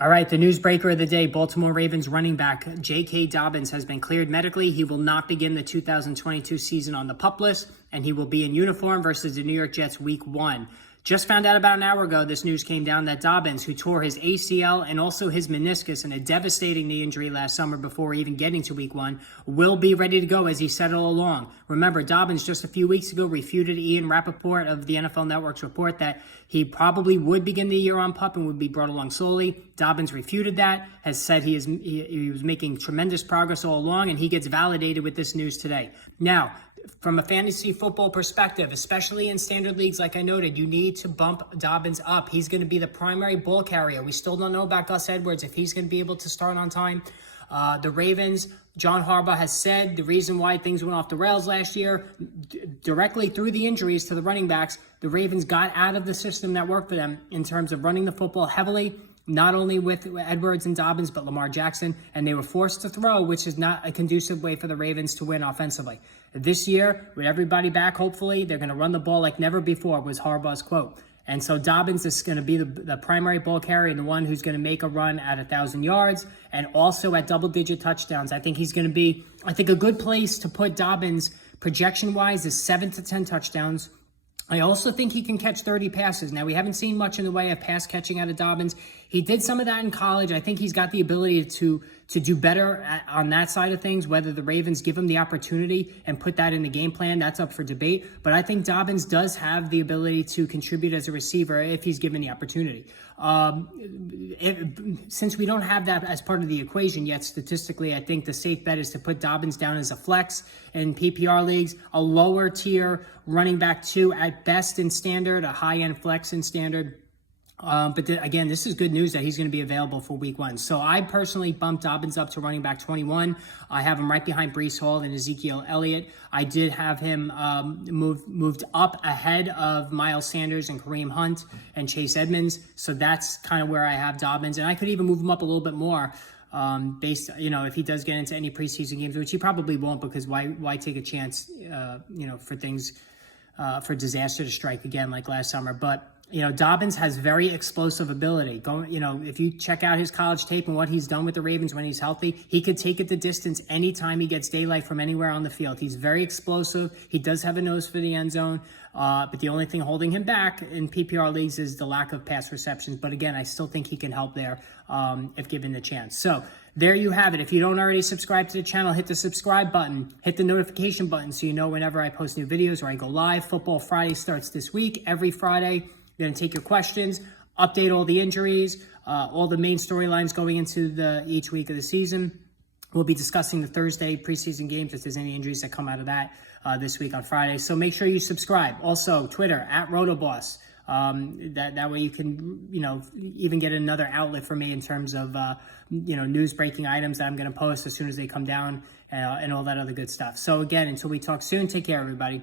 All right, the news breaker of the day, Baltimore Ravens running back JK Dobbins has been cleared medically. He will not begin the 2022 season on the PUP list, and he will be in uniform versus the New York Jets Week 1. Just found out about an hour ago, this news came down that Dobbins, who tore his ACL and also his meniscus in a devastating knee injury last summer before even getting to Week 1, will be ready to go, as he said all along. Remember, Dobbins just a few weeks ago refuted Ian Rappaport of the NFL Network's report that he probably would begin the year on PUP and would be brought along slowly. Dobbins refuted that, has said he was making tremendous progress all along, and he gets validated with this news today. Now, from a fantasy football perspective, especially in standard leagues, like I noted, you need to bump Dobbins up. He's going to be the primary ball carrier. We still don't know about Gus Edwards, if he's going to be able to start on time. The Ravens, John Harbaugh has said the reason why things went off the rails last year, directly through the injuries to the running backs, the Ravens got out of the system that worked for them in terms of running the football heavily, not only with Edwards and Dobbins, but Lamar Jackson, and they were forced to throw, which is not a conducive way for the Ravens to win offensively. This year, with everybody back, hopefully, they're going to run the ball like never before, was Harbaugh's quote. And so Dobbins is going to be the primary ball carrier and the one who's going to make a run at 1,000 yards and also at double-digit touchdowns. I think he's going to be, a good place to put Dobbins projection-wise is 7 to 10 touchdowns. I also think he can catch 30 passes. Now, we haven't seen much in the way of pass catching out of Dobbins. He did some of that in college. I think he's got the ability to do better on that side of things. Whether the Ravens give him the opportunity and put that in the game plan, that's up for debate. But I think Dobbins does have the ability to contribute as a receiver if he's given the opportunity. Since we don't have that as part of the equation yet, statistically, I think the safe bet is to put Dobbins down as a flex in PPR leagues, a lower tier running back 2 at best in standard, a high-end flex in standard. Again, this is good news that he's going to be available for Week 1. So I personally bumped Dobbins up to running back 21. I have him right behind Breece Hall and Ezekiel Elliott. I did have him moved up ahead of Miles Sanders and Kareem Hunt and Chase Edmonds. So that's kind of where I have Dobbins. And I could even move him up a little bit more based, if he does get into any preseason games, which he probably won't, because why take a chance, for things, for disaster to strike again like last summer. But Dobbins has very explosive ability. If you check out his college tape and what he's done with the Ravens when he's healthy, he could take it the distance anytime he gets daylight from anywhere on the field. He's very explosive. He does have a nose for the end zone. But the only thing holding him back in PPR leagues is the lack of pass receptions. But again, I still think he can help there if given the chance. So there you have it. If you don't already subscribe to the channel, hit the subscribe button, hit the notification button so you know whenever I post new videos or I go live. Football Friday starts this week, every Friday. Going to take your questions, update all the injuries, all the main storylines going into each week of the season. We'll be discussing the Thursday preseason games if there's any injuries that come out of that this week on Friday. So make sure you subscribe. Also, Twitter @RotoBoss. That way you can, even get another outlet for me in terms of, news breaking items that I'm going to post as soon as they come down and all that other good stuff. So again, until we talk soon, take care, everybody.